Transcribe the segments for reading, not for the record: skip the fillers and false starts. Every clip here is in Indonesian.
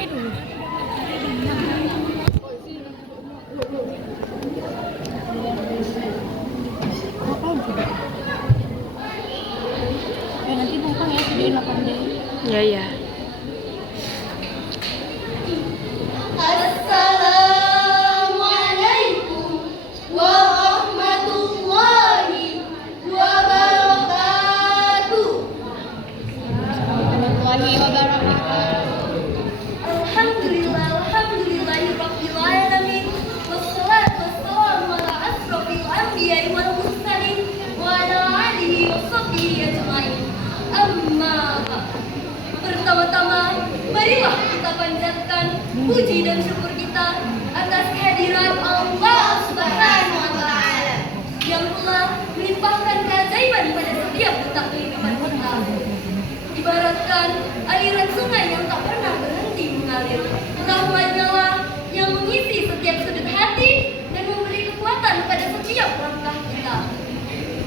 Nanti bukan ya videoin 8D. Ya ya. Assalamualaikum warahmatullahi wabarakatuh. Warahmatullahi wabarakatuh. Alhamdulillahirabbil alamin. Wassalatu wassalamu ala asrofil anbiya'i wal mursalin wa ala alihi washabbihi ajmain. Amma ba'd. Pertama-tama, marilah kita panjatkan puji dan syukur kita atas kehadiran Allah Subhanahu wa taala yang telah melimpahkan keajaiban pada setiap detak kehidupan kita. Ibaratkan aliran sungai yang tak pernah berhenti mengalir. Rahmatnya lah yang mengisi setiap sudut hati dan memberi kekuatan pada setiap langkah kita.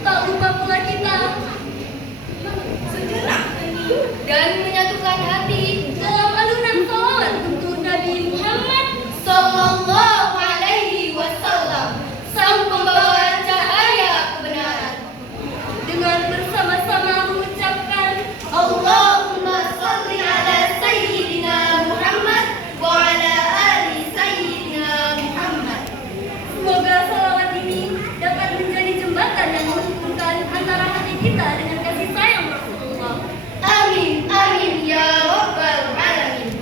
Tak lupa pula kita sejenak dan menyatukan hati dalam alunan salawat untuk Nabi Muhammad Sallallahu Alaihi Wasallam, sang pembawa cahaya kebenaran. Dengan bersama-sama mengucapkan Allahumma salli ala Sayyidina Muhammad wa ala ali Sayyidina Muhammad. Semoga salawat ini dapat menjadi jembatan yang menghubungkan antara hati kita dengan kasih sayang Rasulullah. Amin, amin ya rabbal alamin.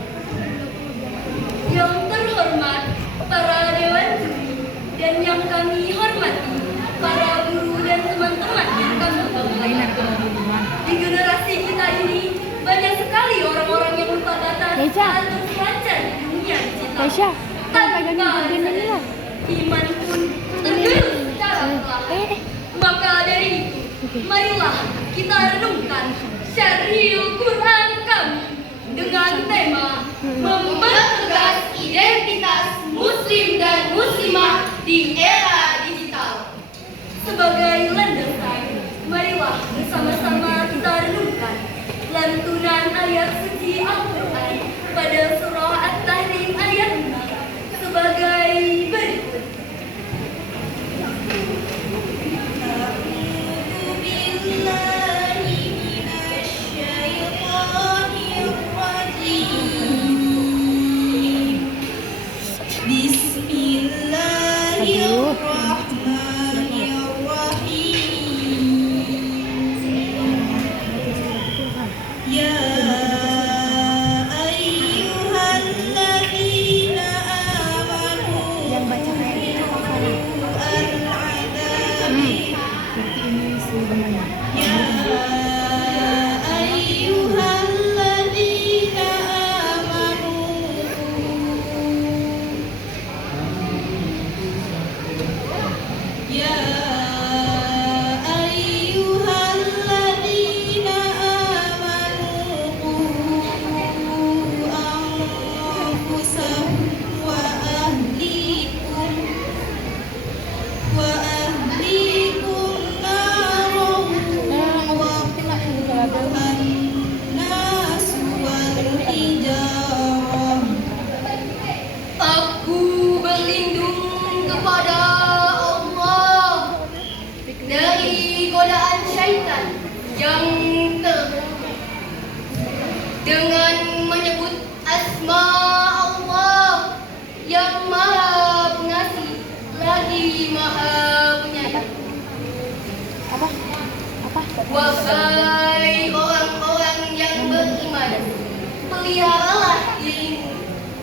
Yang terhormat para dewan juri dan yang kami hormati para guru dan teman-teman yang kami banggakan. Di generasi kita ini banyak sekali orang-orang yang lupa batas saat berselancar di dunia digital. Tanpa iman pun tergerus secara perlahan. Maka dari itu, marilah kita renungkan Syariul Quran kami dengan tema mempertegas identitas Muslim dan Muslimah di era digital. Sebagai landasan, marilah bersama-sama kita renungkan lantunan ayat suci Al-Quran pada surah At-Tahrim ayat 6 sebagai berikut. Dengan menyebut asma Allah yang maha pengasih lagi maha penyayang. Wahai orang-orang yang beriman, peliharalah dirimu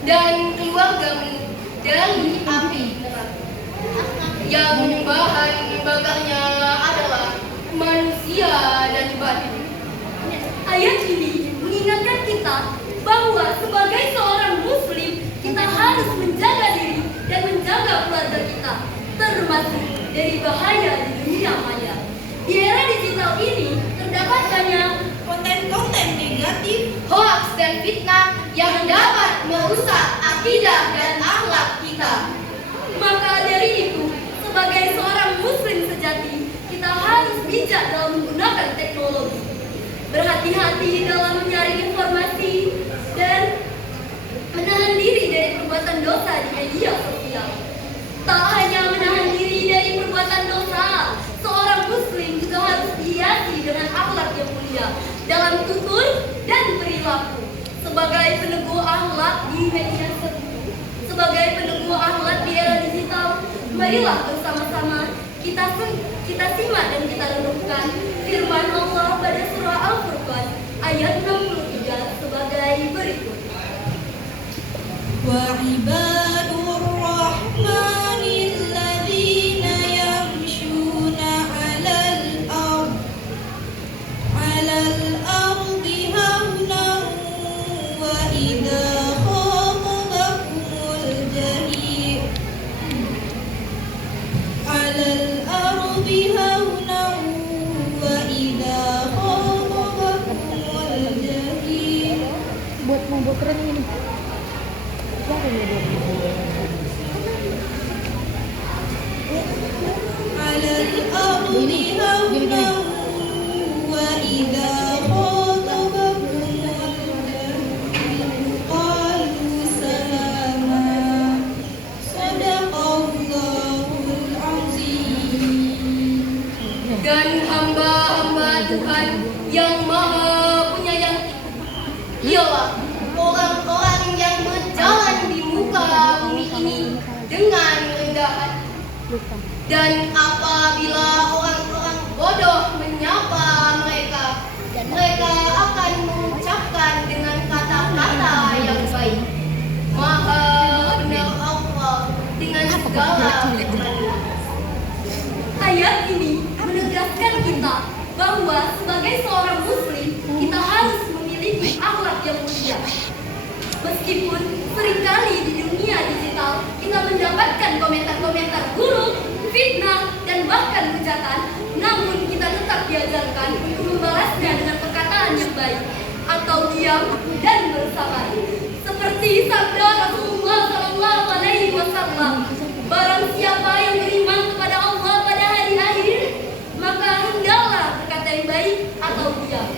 dan keluargamu dari api neraka yang bahan bakarnya adalah manusia dan batu. Ayat ini mengingatkan kita bahwa sebagai seorang muslim kita harus menjaga diri dan menjaga keluarga kita, termasuk dari bahaya di dunia maya. Di era digital ini terdapat banyak konten-konten negatif, hoaks dan fitnah yang dapat merusak akidah dan akhlak kita. Maka dari itu, sebagai seorang muslim sejati, kita harus bijak dalam menggunakan teknologi, berhati-hati dalam menyaring informasi, dan media sosial. Tak hanya menahan diri dari perbuatan dosa, seorang muslim juga harus dihiasi dengan akhlak yang mulia dalam tutur dan perilaku. Sebagai peneguh akhlak di media sosial, sebagai peneguh akhlak di era digital, marilah bersama-sama kita simak dan kita renungkan firman Allah pada surah Al-Furqan ayat 63 sebagai berikut. وعباد الرحمن الذين يمشون على الأرض هونا وإذا خاطبهم الجاهلون على الأرض هونا وإذا خاطبهم الجاهلون. Buat keren ini. Siapa yang على الأرض هونا وإذا خاطبهم الجاهلون قالوا سلاما صدق الله العظيم. Dan hamba-hamba Tuhan yang maha penyayang ialah orang-orang yang berjalan di muka bumi ini dengan rendah hati. Dan apabila orang-orang bodoh menyapa mereka, mereka akan mengucapkan dengan kata-kata yang baik. Maha benar Allah dengan segala firman-Nya. Ayat ini menegaskan kita bahwa sebagai seorang muslim kita harus memiliki akhlak yang mulia. Meskipun seringkali di dunia digital kita mendapatkan komentar-komentar buruk, fitnah, dan bahkan hujatan, namun kita tetap diajarkan untuk membalasnya dengan perkataan yang baik atau diam dan bersabar. Seperti sabda Rasulullah SAW, barang siapa yang beriman kepada Allah pada hari akhir, maka hendaklah berkata yang baik atau diam.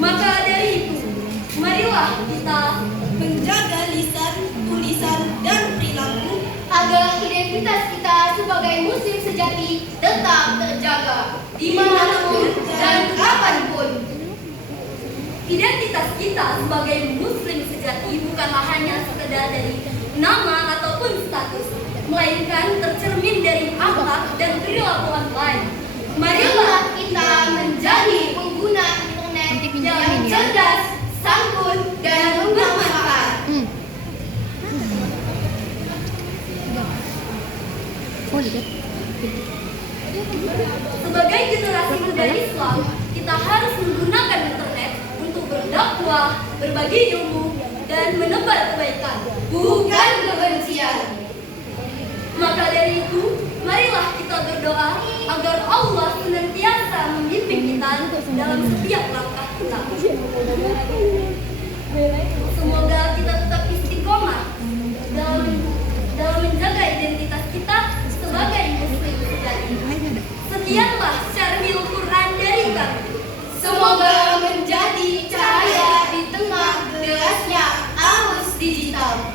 Maka dari itu, marilah kita Menjaga lisan, tulisan, dan perilaku agar identitas kita sebagai muslim sejati tetap terjaga dimanapun dan kapanpun. Identitas kita sebagai muslim sejati bukanlah hanya sekedar dari nama ataupun status, melainkan tercermin dari akhlak dan perilaku online. Marilah kita menjadi pengguna internet yang cerdas, santun, dan bermanfaat. Sebagai generasi muda Islam, kita harus menggunakan internet untuk berdakwah, berbagi ilmu, dan menebar kebaikan, bukan kebencian. Maka dari itu, marilah kita berdoa agar Allah senantiasa membimbing kita dalam setiap langkah kita. Semoga kita tetap istiqomah dalam menjaga identitas kita sebagai muslim sejati. Sekianlah syarhil Quran dari kami. Semoga menjadi cahaya di tengah derasnya arus digital.